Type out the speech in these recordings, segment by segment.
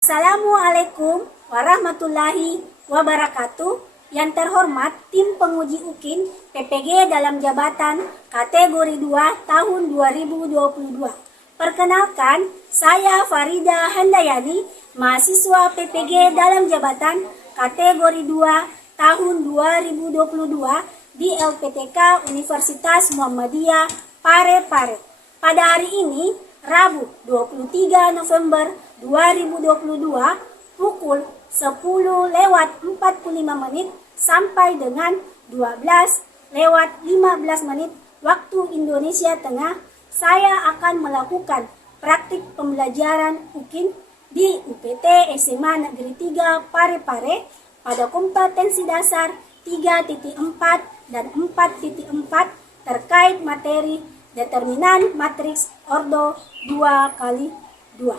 Assalamualaikum warahmatullahi wabarakatuh. Yang terhormat tim penguji UKIN PPG dalam jabatan kategori 2 tahun 2022. Perkenalkan, saya Farida Handayani, mahasiswa PPG dalam jabatan kategori 2 tahun 2022 di LPTK Universitas Muhammadiyah Parepare. Pada hari ini, Rabu 23 November 2022 pukul 10:45 sampai dengan 12:15 waktu Indonesia Tengah, saya akan melakukan praktik pembelajaran UKIN di UPT SMA Negeri 3 Parepare pada kompetensi dasar 3.4 dan 4.4 terkait materi determinan matriks ordo 2x2.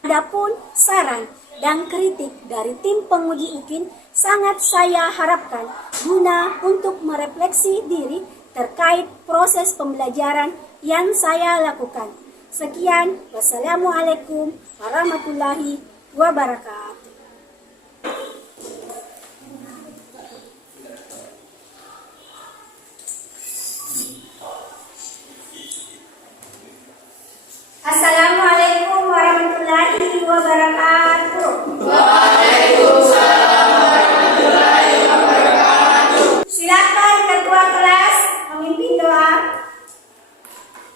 Adapun saran dan kritik dari tim penguji UKIN sangat saya harapkan guna untuk merefleksi diri terkait proses pembelajaran yang saya lakukan. Sekian, wassalamualaikum warahmatullahi wabarakatuh. Assalamualaikum warahmatullahi wabarakatuh. Waalaikumsalam warahmatullahi wabarakatuh. Silakan ketua kelas memimpin doa.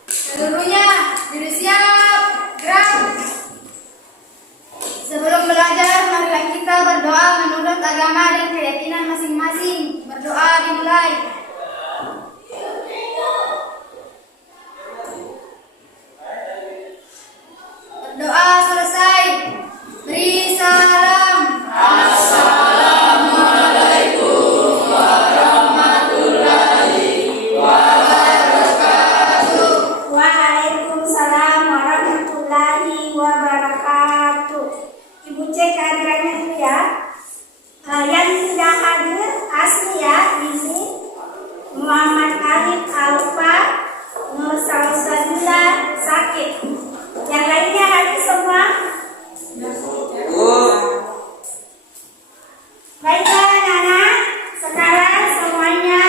Seluruhnya diri siap, gerak. Sebelum belajar, marilah kita berdoa menurut agama dan keyakinan masing-masing. Berdoa dimulai. Berdoa selesai. Beri salam. Assalamualaikum warahmatullahi wabarakatuh. Waalaikumsalam warahmatullahi wabarakatuh. Ibu cek kehadirannya dulu ya. Yang tidak hadir asli ya, ini Muhammad Alif Alfa, Nur Salsabila sakit. Yang lainnya hadir semua. Baiklah anak-anak, sekarang semuanya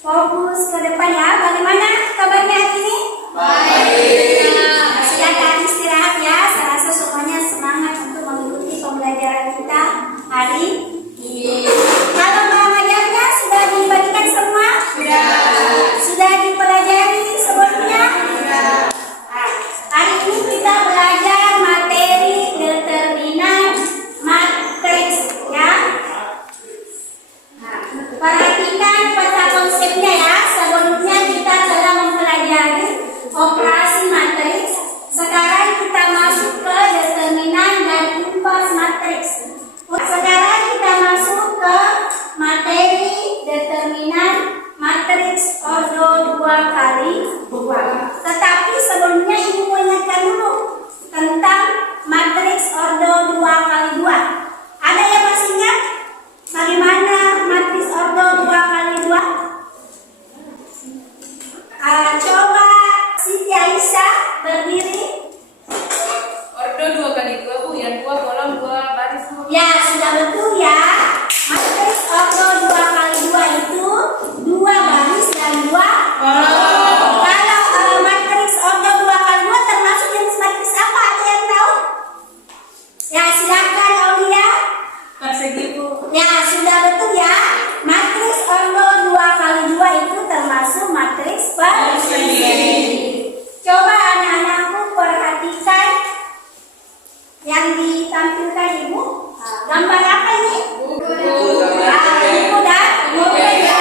fokus ke depan ya. Bagaimana kabarnya hari ini? Baik. Silakan istirahat ya. Saya rasa semuanya semangat untuk mengikuti pembelajaran kita hari ini. Kalau mengajarnya sudah dibagikan semua? Sudah dipelajari sebelumnya? Hari ini kita belajar materi determinan matriks ya. Perhatikan peta konsepnya ya. Sebelumnya kita telah mempelajari operasi matriks. Sekarang kita masuk ke determinan dan impuls matriks. Sekarang kita masuk ke materi determinan matriks ordo 2x2. Tetapi sebelumnya ibu mau ingatkan dulu tentang matriks ordo 2x2. Ada yang masih ingat bagaimana matriks ordo 2x2? Coba Siti Aisyah berdiri. Ordo 2x2 Bu, yang 2 kolom 2 baris Bu. Ya, sudah betul ya. Matriks ordo 2x2 itu 2 baris dan 2 kolom. Kalau matriks ordo 2x2 termasuk jenis matriks apa? Ada yang tahu? Ya, silakan Aulia. Persegi Bu. Ya, sudah betul ya. Matriks ordo 2x2 itu termasuk matriks persegi. Coba anak-anakku perhatikan yang ditampilkan ibu. Gambar apa ini? Buku dan novel ya.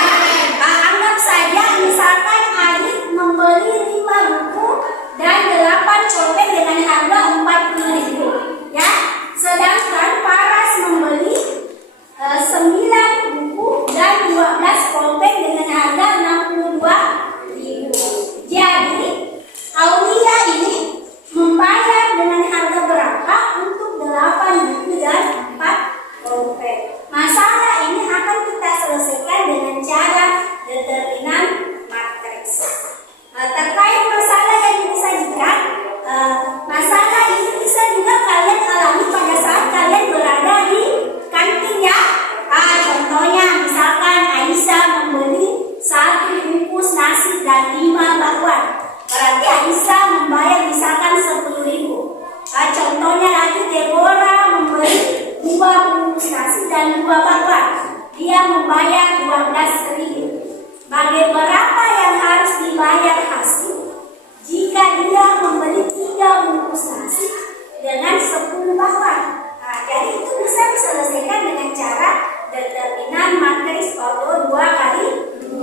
Anggap saja misalkan Alif membeli 5 buku dan 8 pulpen dengan harga 40.000 ya. Sedangkan Paras membeli 9 buku dan 12 pulpen dengan harga 62.000. Jadi Aulia ini membayar dengan harga berapa untuk 8 buku dan 4 pulpen? Masalah ini dan 2 bawah. Dia membayar 12.000. Bagaimana yang harus dibayar hasil jika dia membeli 3 bungkus nasi dengan 10 bawah? Nah, jadi itu bisa diselesaikan dengan cara determinan matriks ordo 2 kali 2.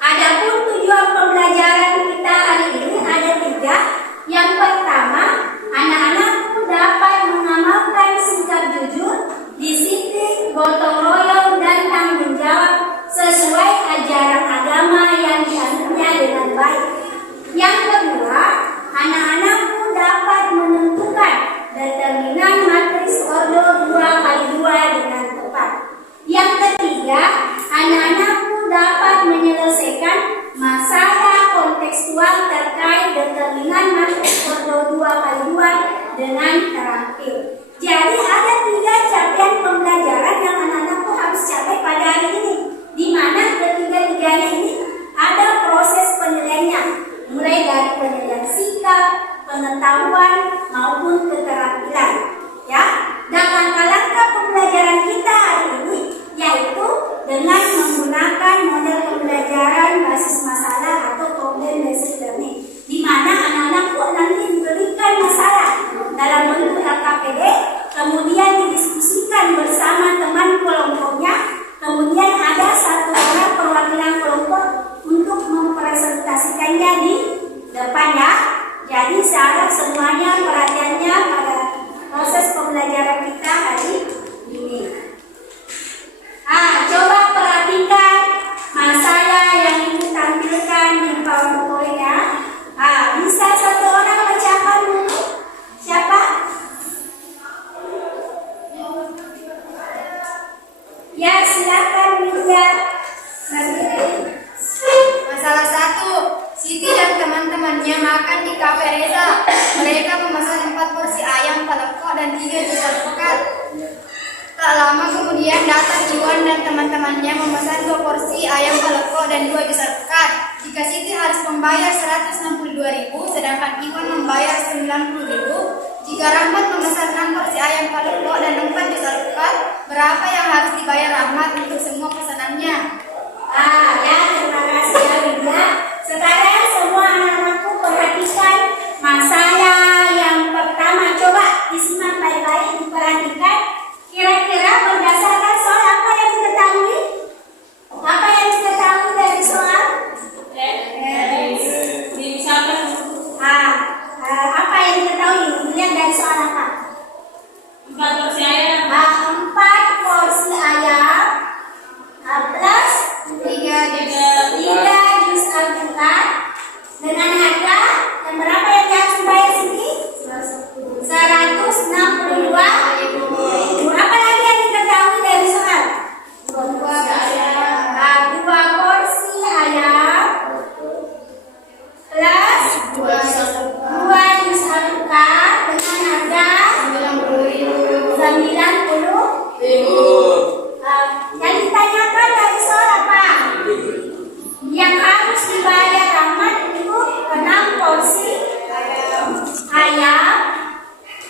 Adapun tujuan pembelajaran kita hari ini ada 3. Yang pertama, anak-anakku dapat mengamalkan sikap jujur, disiplin, gotong royong, dan tanggung jawab sesuai ajaran agama yang dianutnya dengan baik. Yang kedua, anak-anakku dapat menentukan determinan matriks ordo 2 kali 2 dengan tepat. Yang ketiga, anak-anakku dapat menyelesaikan masalah kontekstual terkait determinan matriks ordo 2 kali 2 dengan terampil. Jadi ada 3 capaian pembelajaran yang anak-anakku harus capai pada hari ini, di mana ketiga-tiganya ini ada proses penilaiannya, mulai dari penilaian sikap, pengetahuan maupun keterampilan. Ya, dan langkah-langkah pembelajaran kita hari ini yaitu dengan menggunakan model pembelajaran basis masalah atau problem based learning, di mana anak-anakku nanti diberikan masalah dalam bentuk LKPD, kemudian didiskusikan bersama teman kelompoknya, kemudian ada 1 orang perwakilan kelompok untuk mempresentasikannya di depan ya. Jadi saya harap semuanya perhatiannya pada proses pembelajaran kita hari ini. Coba perhatikan masalah yang ibu tampilkan di PowerPoint ya. Bisa 1 orang bacakan dulu? Siapa? Ya, silakan Widya. Masalah 1. Siti dan teman-temannya makan di Cafe Reza. Mereka memesan 4 porsi ayam paleko dan 3 jus alpukat. Tak lama kemudian datang Iwan dan teman-temannya memesan 2 porsi ayam paleko dan 2 jus alpukat. Jika Siti harus membayar 162.000, sedangkan Iwan membayar 90.000. Jika Rahmat memesan 6 porsi ayam paleko dan 4 jus alpukat, berapa yang harus dibayar Rahmat untuk semua pesanannya? Ya, terima kasih ya Widya. Sekarang semua anak-anakku perhatikan masalah yang pertama. Coba disimak baik-baik, diperhatikan. Kira-kira berdasarkan soal apa yang diketahui? Apa yang diketahui dari soal? Apa yang diketahui? Dilihat dari soal apa? 4 porsi ayam. 4 porsi ayam plus 3 jus alpukat dengan harga yang berapa yang harus dibayar sini? 162.000. Apa lagi yang diketahui dari soal? 2 porsi ayam plus 2 jus alpukat dengan harga 90.000. Yang ditanyakan dari soal apa? Yang harus dibayar Rahmat itu 6 porsi ayam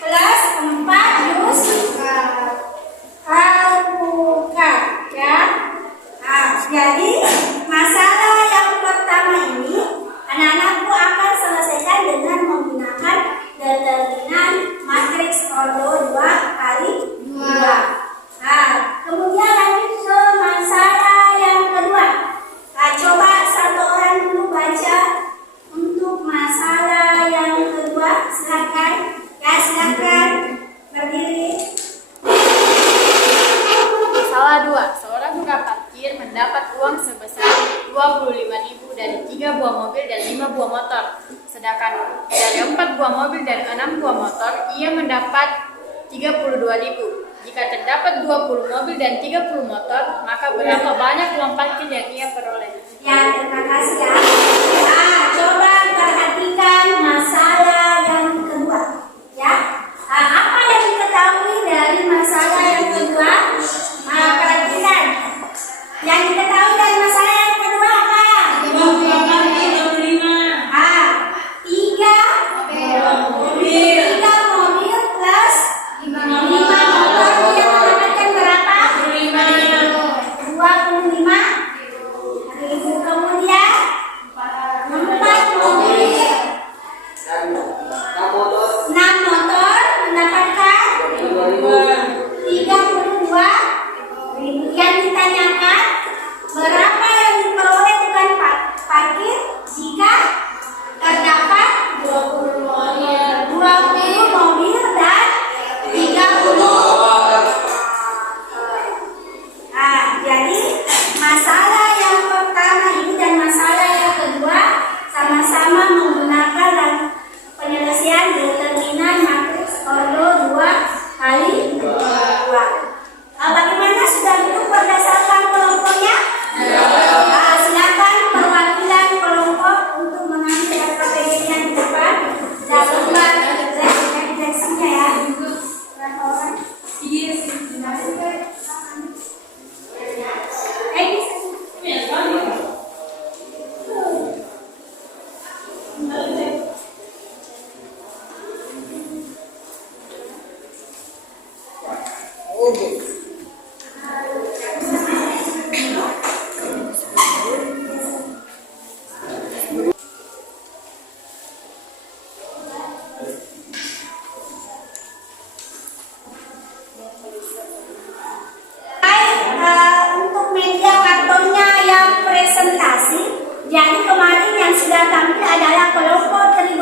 plus 4 jus alpukat ya. Jadi masalah yang pertama ini anak-anakku akan selesaikan dengan menggunakan determinan matriks ordo 2 kali 2. Kemudian lanjut ke masalah yang kedua. Coba 1 orang dulu baca untuk masalah yang kedua. Silakan. Ya, silakan berdiri. Masalah 2. Seorang tukang parkir mendapat uang sebesar 25.000 dari 3 buah mobil dan 5 buah motor. Sedangkan dari 4 buah mobil dan 6 buah motor, ia mendapat 32.000. Jika terdapat 20 mobil dan 30 motor, maka berapa banyak uang parkir yang ia peroleh? Ya, terima kasih ya. Coba perhatikan masalah yang kedua. Ya, apa yang diketahui dari masalah yang kedua? Perhatikan. Yang diketahui dari masalah yang kedua apa? 3 mobil plus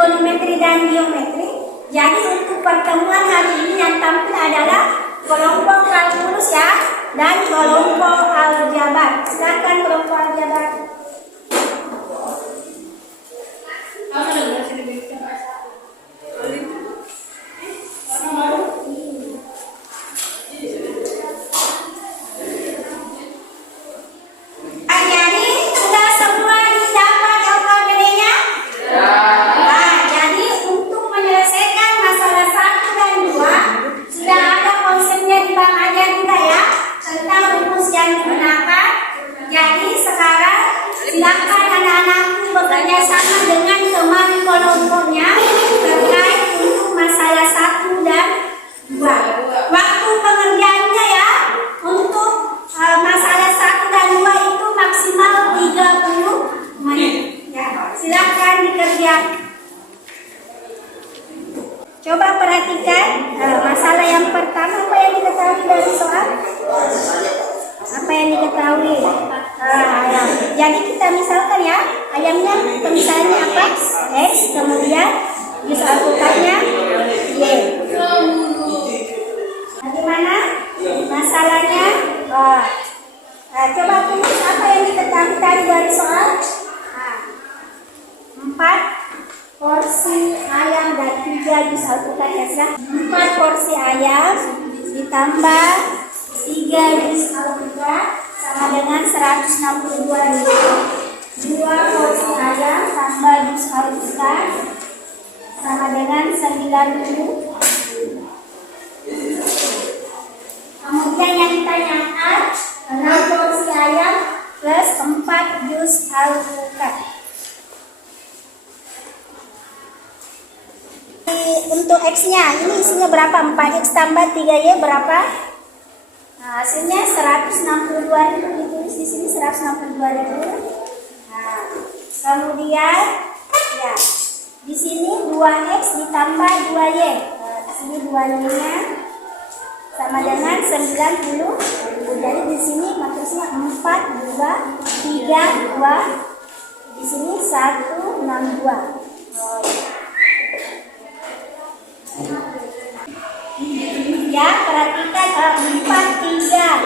trigonometri dan geometri. Jadi untuk pertemuan hari ini yang tampil adalah kelompok kalkulus ya dan kelompok aljabar. Silakan kelompok aljabar. Jadi sudah semua didapat OKBD-nya? Nah, jadi untuk menyelesaikan masalah 1 dan 2 sudah ada konsepnya di Bang Ajar juga ya tentang rumus yang digunakan. Jadi sekarang silakan anak-anakku bekerja sama dengan teman kelompoknya terkait untuk masalah 1 dan 2. Waktu pengerjaannya ya untuk masalah 1 dan 2 itu maksimal 30 menit. Ya, silakan dikerjakan. Coba perhatikan masalah yang pertama, apa yang diketahui dari soal? Apa yang diketahui? Ayam. Jadi kita misalkan ya, ayamnya pemisahannya apa? X, kemudian jus alpukatnya Y. Bagaimana masalahnya? Coba tulis apa yang diketahui tadi dari soal. 4 porsi ayam dan 3 jus alpukat ya. 4 porsi ayam ditambah 3 jus alpukat sama dengan 162.000. 2 porsi ayam tambah jus alpukat sama dengan 90. Kemudian yang ditanyakan 6 porsi ayam plus 4 jus alpukat. Untuk X-nya, ini isinya berapa? 4X tambah 3Y berapa? Nah, hasilnya 162.000, ditulis di sini 162.000. Nah, kemudian ya, di sini 2X ditambah 2Y. Nah, di sini 2Y-nya sama dengan 90. Jadi di sini maksudnya 4, 2, 3, 2. Di sini 162. Ya, perhatikan 4, 3,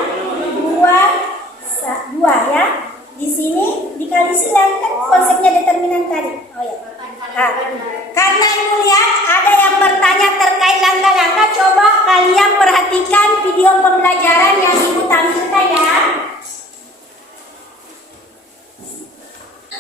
2 ya. Di sini dikali silang kan konsepnya determinan tadi. Oh ya. Nah, karena ibu lihat ada yang bertanya terkait langkah-langkah, coba kalian perhatikan video pembelajaran yang ibu tampilkan ya.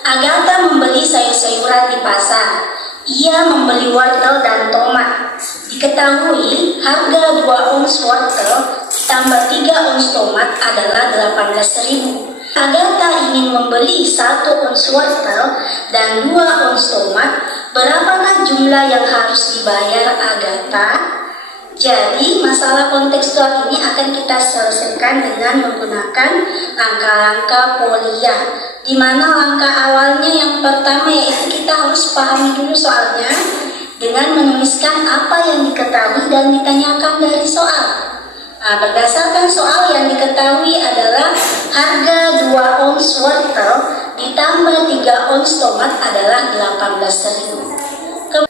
Agatha membeli sayur-sayuran di pasar. Ia membeli wortel dan tomat. Diketahui harga 2 ons wortel ditambah 3 ons tomat adalah 18.000. Agatha ingin membeli 1 ons wortel dan 2 ons tomat. Berapakah jumlah yang harus dibayar Agatha? Jadi masalah kontekstual ini akan kita selesaikan dengan menggunakan langkah-langkah polia, di mana langkah awalnya yang pertama yaitu kita harus pahami dulu soalnya dengan menuliskan apa yang diketahui dan ditanyakan dari soal. Nah, berdasarkan soal yang diketahui adalah harga 2 ons wortel ditambah 3 ons tomat adalah 18.000.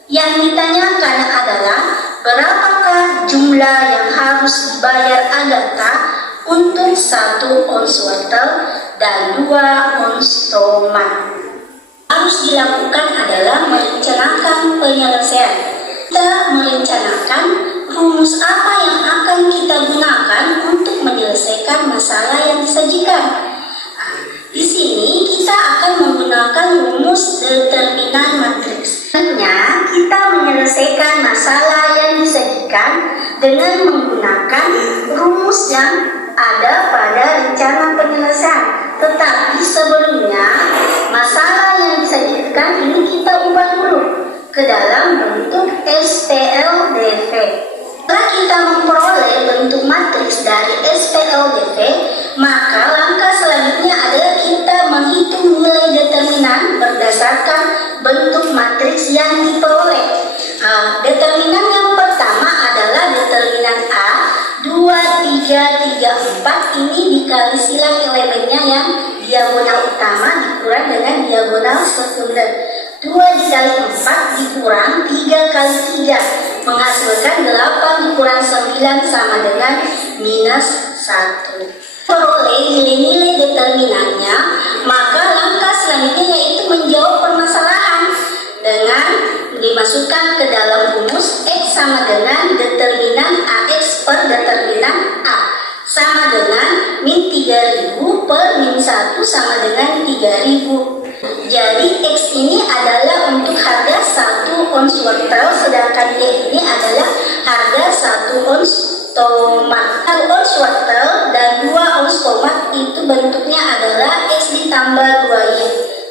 Yang ditanyakan adalah berapakah jumlah yang harus dibayar Agatha untuk 1 ons wortel dan 2 ons tomat. Harus dilakukan adalah merencanakan penyelesaian. Kita merencanakan rumus apa yang akan kita gunakan untuk menyelesaikan masalah yang disajikan. Di sini kita akan menggunakan rumus determinan matriks. Sebenarnya kita menyelesaikan masalah yang disajikan dengan menggunakan rumus yang ada pada rencana penyelesaian. Tetapi sebelumnya masalah yang disajikan ini kita ubah dulu ke dalam bentuk SPLDV. Setelah kita memperoleh bentuk matriks dari SPLDV, maka langkah selanjutnya adalah kita menghitung nilai determinan berdasarkan bentuk matriks yang diperoleh. Determinan yang pertama adalah determinan A 2, 3, 3, 4. Ini dikali silang elemennya yang diagonal utama dikurang dengan diagonal sekunder. 2 dikali 4 dikurang 3 kali 3 menghasilkan 8 dikurang 9 sama dengan minus 1. Peroleh nilai-nilai determinannya, maka langkah selanjutnya yaitu menjawab permasalahan dengan dimasukkan ke dalam rumus X sama dengan determinan AX per determinan A sama dengan min 3000 per min 1 sama dengan 3000. Jadi X ini adalah untuk harga 1 ons wortel, sedangkan Y ini adalah harga 1 ons tomat. 1 ons wortel dan 2 ons tomat itu bentuknya adalah X ditambah 2Y,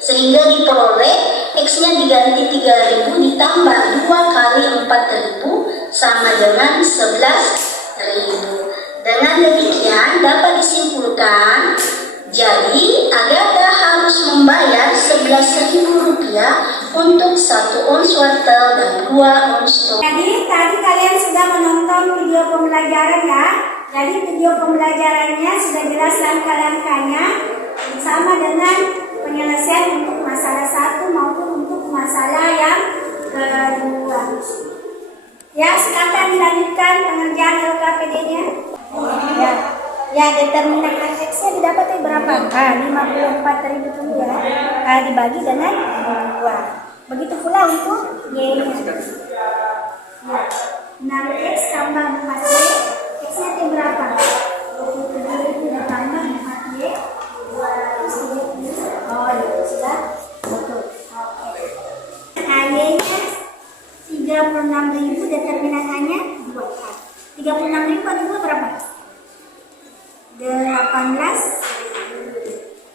sehingga diperoleh X-nya diganti 3000 ditambah 2 kali 4000 sama dengan 11.000. Dengan demikian dapat disimpulkan, jadi Agatha harus membayar Rp11.000 untuk 1 ons wortel dan 2 ons tomat. Jadi tadi kalian sudah menonton video pembelajaran ya. Jadi video pembelajarannya sudah jelas langkah-langkahnya sama dengan penyelesaian untuk masalah 1 maupun untuk masalah yang kedua. Ya, silakan dilanjutkan pengerjaan LKPD-nya. Ya, determinan X-nya didapat berapa? 54.000 itu ya. Dibagi dengan 2. Begitu pula untuk Y-nya. Ya, 6X tambah 4Y, X-nya itu berapa? 27.000 tambah 4Y, 230. Oh, itu sudah betul. Oke. Nah, Y-nya 36.000, determinan A-nya 2. 36.000 bagi 2 berapa? 18.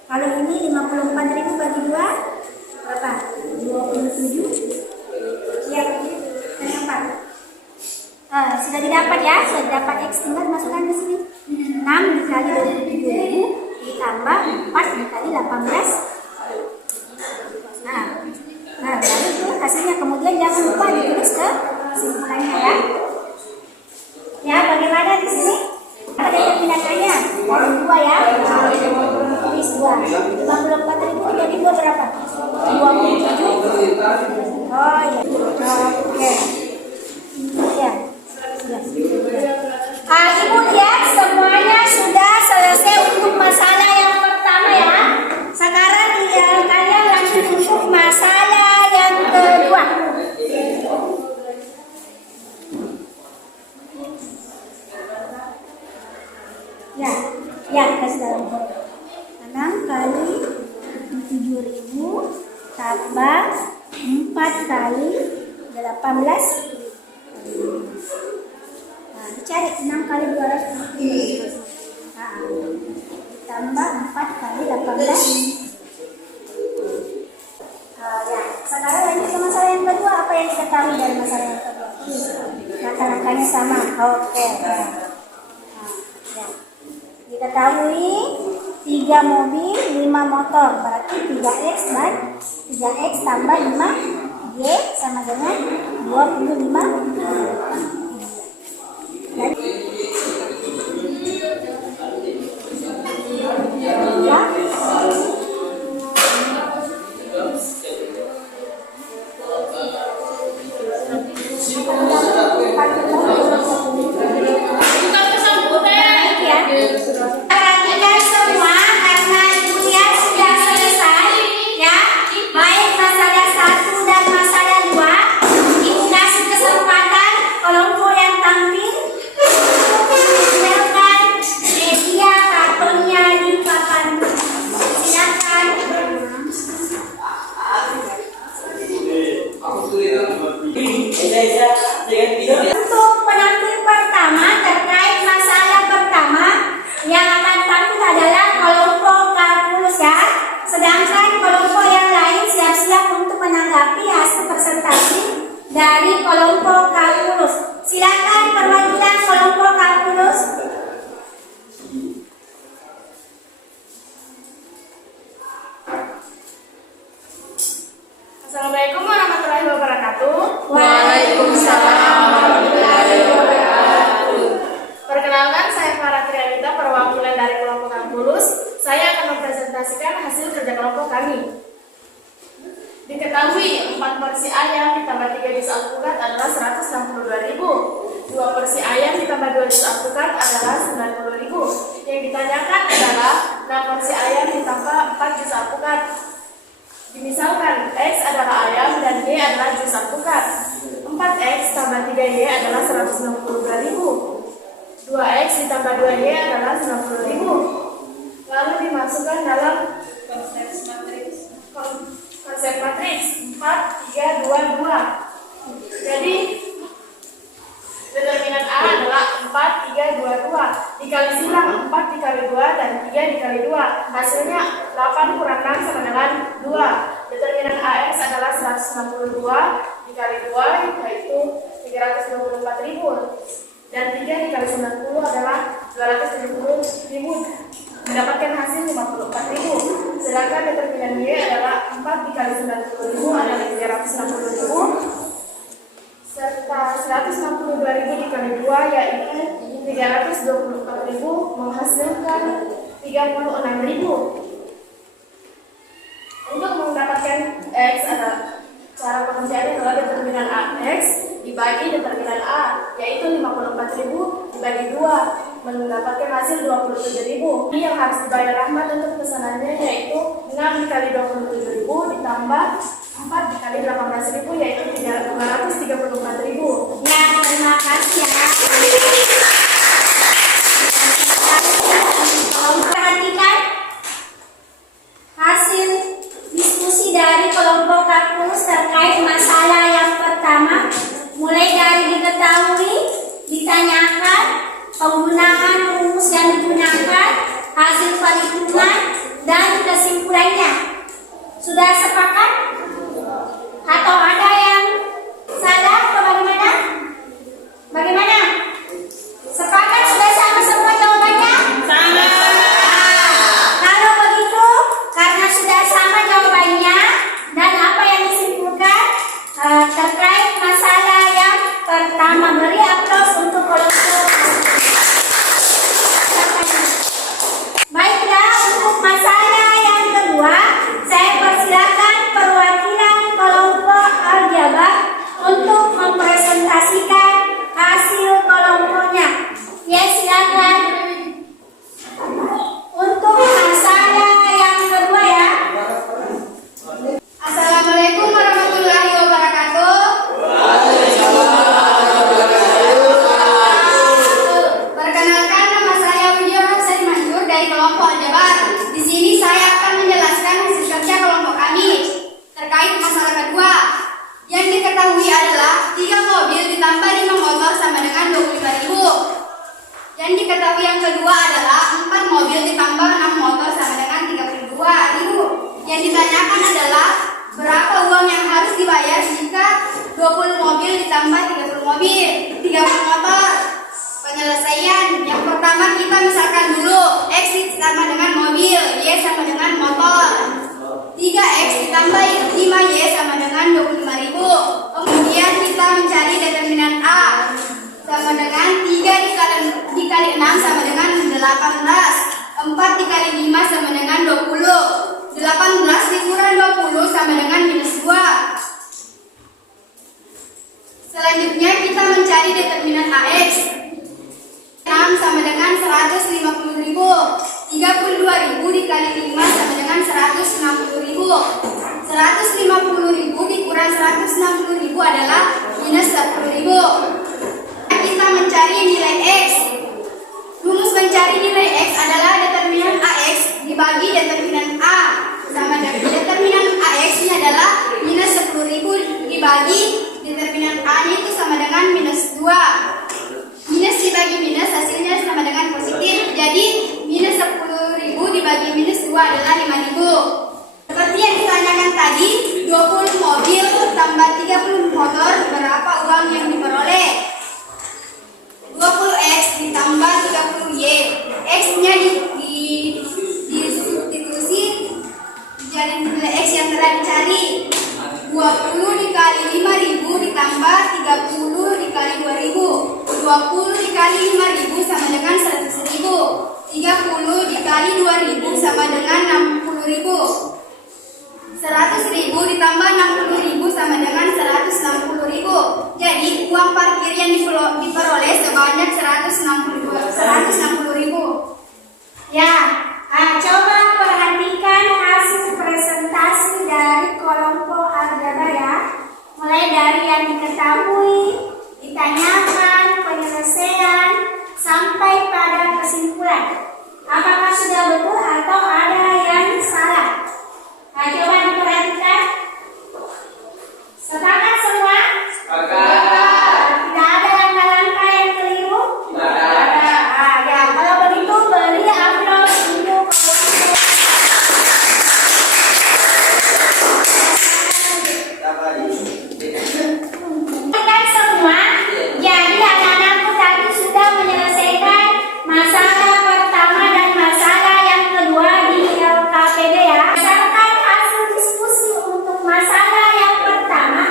Kalau ini 54.000 bagi 2 berapa? 27. Ya, kenapa? Sudah didapat ya, sudah didapat X, tinggal masukkan di sini. 6 dikali 27.000 ditambah 4 dikali 18. Nah, baru itu hasilnya. Kemudian jangan lupa ditulis ke kesimpulannya ya. Ya, bagaimana di sini? Apa determinannya? Dari 2 ya. Tulis 2. 54.000 dibagi 2 berapa? 27. Oh iya. Oke. Ya. Ibu lihat semuanya sudah selesai untuk masalah yang pertama ya. Sekarang kalian lanjut untuk masalah yang kedua. Ya, kasih dalam kotak. 6 kali 7.000 tambah 4 kali 18. Nah, dicari 6 kali 200. Nah, tambah 4 kali 18. Ya, sekarang lanjut ke masalah yang kedua. Apa yang diketahui dari masalah yang kedua? Langkah-langkahnya sama. Oke. Ya. Diketahui 3 mobil, 5 motor, berarti 3X dan 3X tambah 5Y sama dengan 25. Ya. Perhatikan semua karena ibu lihat sudah selesai ya, baik masalah 1 dan masalah 2. Ibu kasih kesempatan kelompok yang tampil menempelkan media kartonnya di papan. Silakan. Untuk penampil pertama terkait masalah pertama, yang akan tampil adalah kelompok kalkulus ya. Sedangkan kelompok yang lain siap-siap untuk menanggapi hasil presentasi dari kelompok kalkulus. Silakan perwakilan kelompok kalkulus. Assalamualaikum warahmatullahi wabarakatuh. Waalaikumsalam warahmatullahi wabarakatuh. Perkenalkan, saya Farah Trianita, perwakilan dari kelompok kalkulus. Saya akan mempresentasikan hasil kerja kelompok kami. Diketahui porsi ayam ditambah 3 jus alpukat adalah 162.000. 2 porsi ayam ditambah 2 jus alpukat adalah 90.000. Yang ditanyakan adalah 6 porsi ayam ditambah 4 jus alpukat. Dimisalkan X adalah ayam dan Y adalah jus alpukat. 4X tambah 3Y adalah 162.000. 2X ditambah 2Y adalah 90.000. Lalu dimasukkan dalam konsep matriks 4, 3, 2, 2. Jadi determinan A adalah 4, 3, 2, 2. Dikali silang 4 dikali 2 dan 3 dikali 2. Hasilnya 8 kurang 6 sama dengan 2. Determinan AX adalah 162 dikali 2 yaitu 324.000. Dan 3 dikali 90 adalah 270.000. Mendapatkan hasil 54.000. Sedangkan determinan Y adalah 4 dikali 90.000 adalah 360.000. Serta 162.000 dikali 2 yaitu 324.000 menghasilkan 36.000. Untuk mendapatkan X adalah cara pengerjaannya adalah determinan AX dibagi determinan A yaitu 54.000 dibagi 2 mendapatkan hasil 27.000. Ini yang harus dibayar Rahmat untuk pesanannya yaitu 6 dikali 27.000 ditambah 4 dikali 18.000 yaitu 234.000. Ya, terima kasih ya. Perhatikan hasil diskusi dari kelompok kalkulus terkait masalah yang pertama, mulai dari diketahui, ditanyakan, penggunaan rumus yang digunakan, hasil perhitungan, dan kesimpulannya. Sudah sepakat? Atau ada yang salah atau bagaimana? Bagaimana? Sepakat sudah sama semua jawabannya? Sama. Kalau begitu, karena sudah sama jawabannya dan apa yang disimpulkan terkait masalah yang pertama, beri aplaus untuk kelompok. Baiklah, untuk masalah yang kedua, saya persilakan perwakilan kelompok aljabar untuk mempresentasikan hasil kelompoknya. Ya, silakan. Untuk masalah yang kedua ya. Assalamualaikum warahmatullahi wabarakatuh. Perkenalkan, nama saya Widya Hafsari Manjur dari kelompok Aljabar. Di sini saya akan menjelaskan hasil kerja kelompok kami terkait masalah kedua. Yang diketahui adalah 3 mobil ditambah 5 motor sama dengan 25.000. Yang diketahui yang kedua adalah 4 mobil ditambah 6 motor sama dengan 32.000. Yang ditanyakan adalah berapa uang yang harus dibayar jika 20 mobil ditambah 30 mobil, 30 motor. Penyelesaian yang pertama kita misalkan dulu X sama dengan mobil, Y sama dengan motor. 3X ditambah 5Y sama dengan 25.000. Kemudian kita mencari determinan A sama dengan 3 dikali 6 sama dengan 18. 4 dikali 5 sama dengan 20. 18 dikurang 20 sama dengan minus 2. Selanjutnya kita mencari determinan AX. 6 sama dengan 150.000. 32.000 dikali 5 sama dengan 160.000. 150.000 dikurang 160.000 adalah minus 10.000. Kita mencari nilai X. Rumus mencari nilai X adalah determinan AX dibagi determinan A sama dengan determinan AX-nya adalah minus 10.000 dibagi determinan A-nya itu sama dengan minus 2. Minus dibagi minus hasilnya sama dengan positif. Jadi minus 10.000 dibagi minus 2 adalah 5.000. Seperti yang ditanyakan tadi, 20 mobil tambah 30 motor, berapa uang yang diperoleh? 20X ditambah 30Y. X-nya disubstitusi jadi nilai X yang telah dicari. 20 dikali 5.000 ditambah 30 dikali 2.000. 20 dikali 5.000 sama dengan 100.000. 30 dikali 2.000 sama dengan 60.000. 100.000 ditambah 60.000 sama dengan diketahui, ditanyakan penyelesaian sampai pada kesimpulan. Apakah sudah betul atau ada yang salah? Nah, coba diperhatikan. Sepakat semua? Tidak ada langkah-langkah yang keliru? Ya, kalau begitu beri upload video kan semua. Jadi anak-anakku tadi sudah menyelesaikan masalah pertama dan masalah yang kedua di LKPD ya. Berdasarkan hasil diskusi untuk masalah yang pertama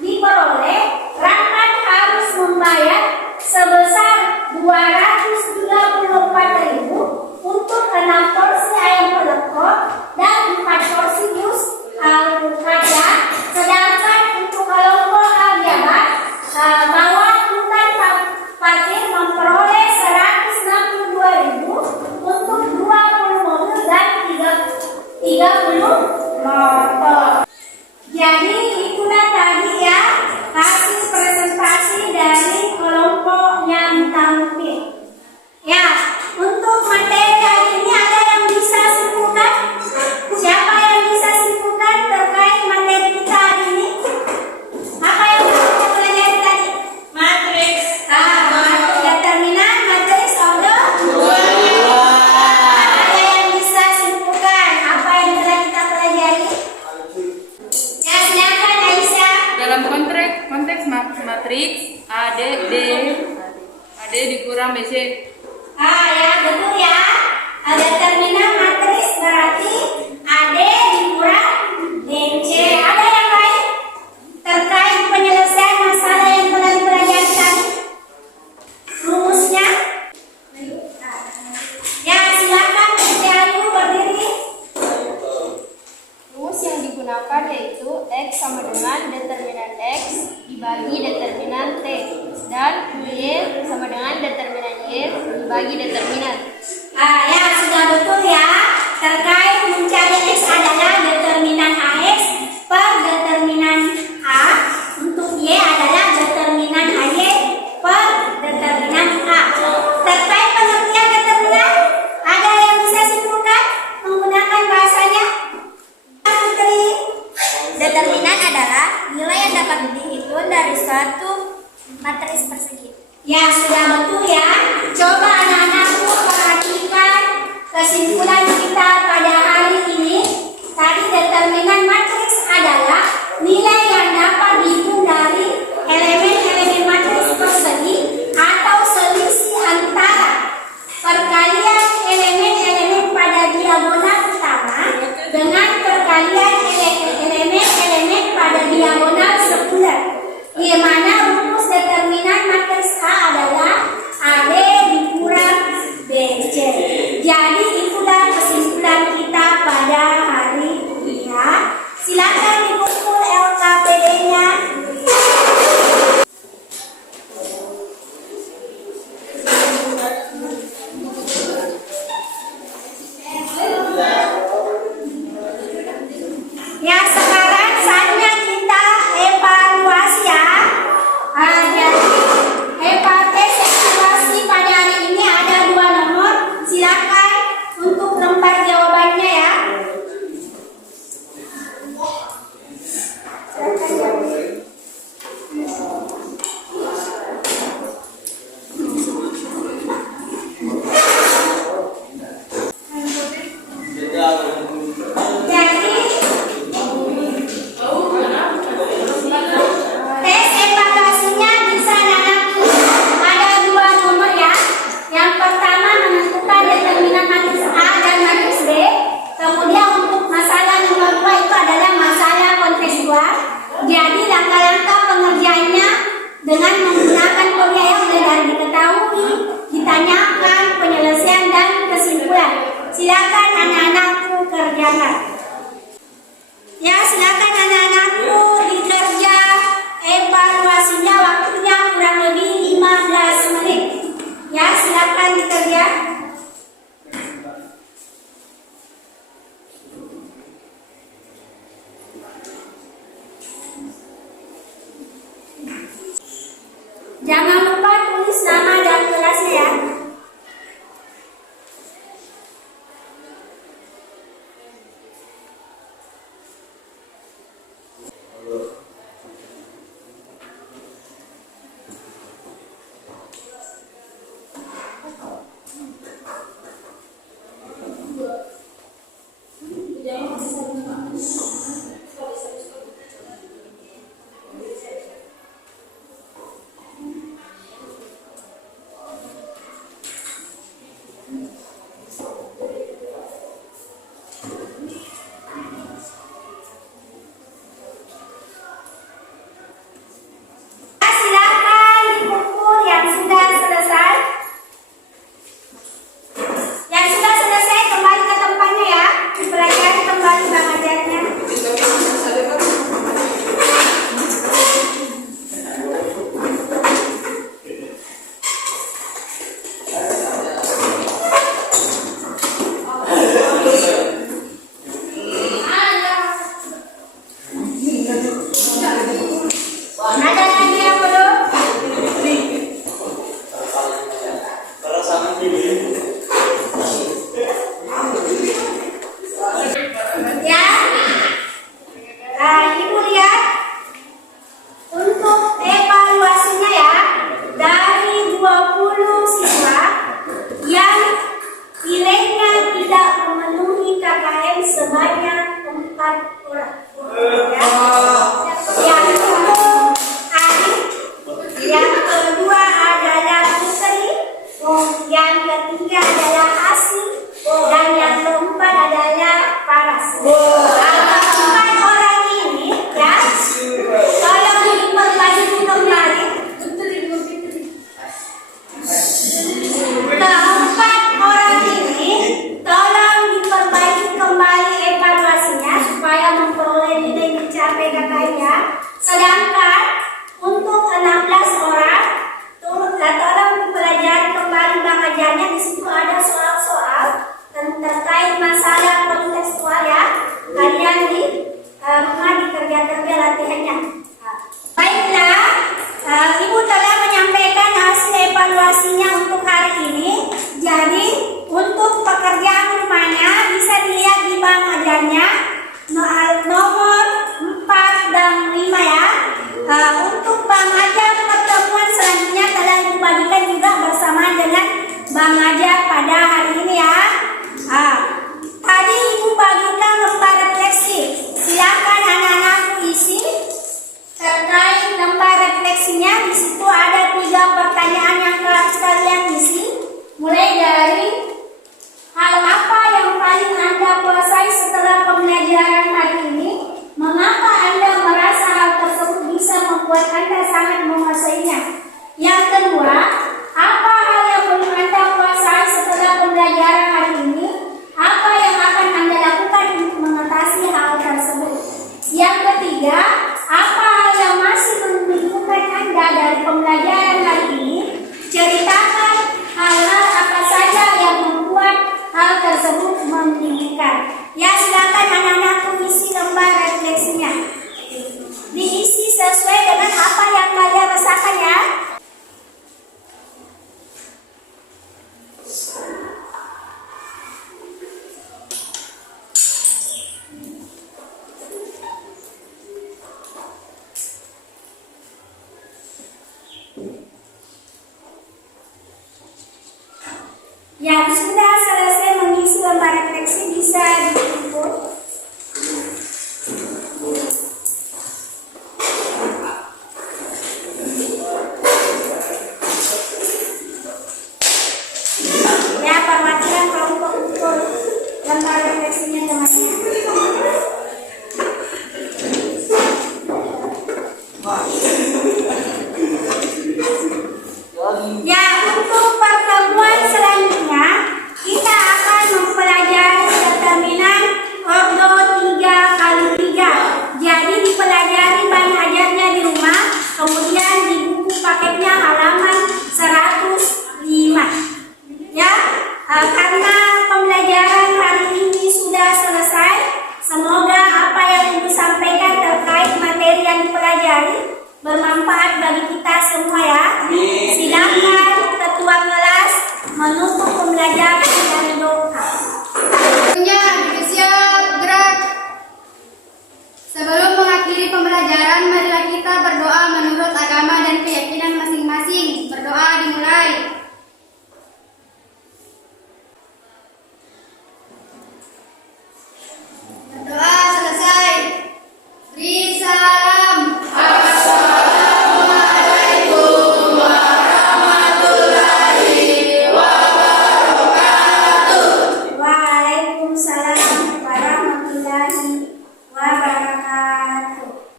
diperoleh, Rahmat harus membayar sebesar 234.000 untuk 6 porsi ayam peleko dan 4 porsi jus kaca. Sedangkan untuk kelompok Aljabar, bahwa hutan parkir memperoleh 162.000 untuk 20 mobil dan 30 motor. Jadi itulah tadi ya hasil presentasi dari kelompok yang tampil. Ya, untuk materi hari ini ada yang bisa simpulkan? Siapa yang bisa simpulkan terkait materi kita hari ini? Apa yang kita pelajari tadi? Matriks. Determinan, matriks of the ada yang bisa simpulkan apa yang telah kita pelajari? Ya, silakan Aisyah. Dalam konteks matriks AD dikurang BC. Ya, betul ya. Determinan matriks berarti AD dikurang DC. Ada yang lain terkait penyelesaian masalah yang telah dipelajari tadi? Rumusnya? Ya, silakan Ciayu berdiri. Rumus yang digunakan yaitu X sama dengan determinan X dibagi determinan T dan Y sama dengan determinan Y dibagi determinan. Ya, sudah betul ya. Terkait mencari X adalah determinan AX per determinan A. Untuk Y adalah determinan AY per determinan A. Terkait pengertian determinan, ada yang bisa simpulkan menggunakan bahasanya? Putri. Determinan adalah nilai yang dapat dihitung dari suatu matriks persegi. Ya, sudah betul ya. Coba anak-anakku perhatikan kesimpulan kita pada hari ini. Tadi determinan matriks adalah nilai yang dapat dihitung dari elemen-elemen matriks persegi atau selisih antara perkalian elemen-elemen pada diagonal utama dengan perkalian elemen-elemen pada diagonal sekunder, di mana rumus determinan matriks A adalah AD dikurang BC. Jadi itulah kesimpulan kita pada hari ini ya. Silakan dikumpul LKPD-nya. Ya, sekarang saatnya kita evaluasi ya. Jadi evaluasi pada hari ini ada 2 nomor. Silakan untuk lembar jawabannya ya. Jadi tes evaluasinya bisa nanti ada 2 nomor ya. Yang pertama menentukan determinan matriks A dan matriks B. Kemudian untuk masalah nomor 2 itu adalah masalah kontekstual. Jadi langkah-langkah pengerjaannya dengan menggunakan kode yang sudah diketahui, ditanyakan, penyelesaian dan kesimpulan. Silakan anak-anakku kerjakan. Ya, silakan anak-anakku dikerja evaluasinya, waktunya kurang lebih 15 menit. Ya, silakan dikerja. situ ada 3 pertanyaan yang harus kalian isi. Mulai dari hal apa yang paling Anda kuasai setelah pembelajaran hari ini? Mengapa Anda merasa hal tersebut bisa membuat Anda sangat menguasainya? Yang kedua, apa hal yang belum Anda kuasai setelah pembelajaran hari ini? Apa yang akan Anda lakukan untuk mengatasi hal tersebut? Yang ketiga, apa hal yang masih membingungkan Anda dari pembelajaran hari ini? Ceritakan hal-hal apa saja yang membuat hal tersebut membingungkan. Ya, silakan anak-anakku isi lembar refleksinya. Diisi sesuai dengan apa yang kalian rasakan ya. Yang sudah selesai mengisi lembar refleksi bisa dikumpul. Ya, perhatikan kelompok ukur lembar refleksinya teman-teman.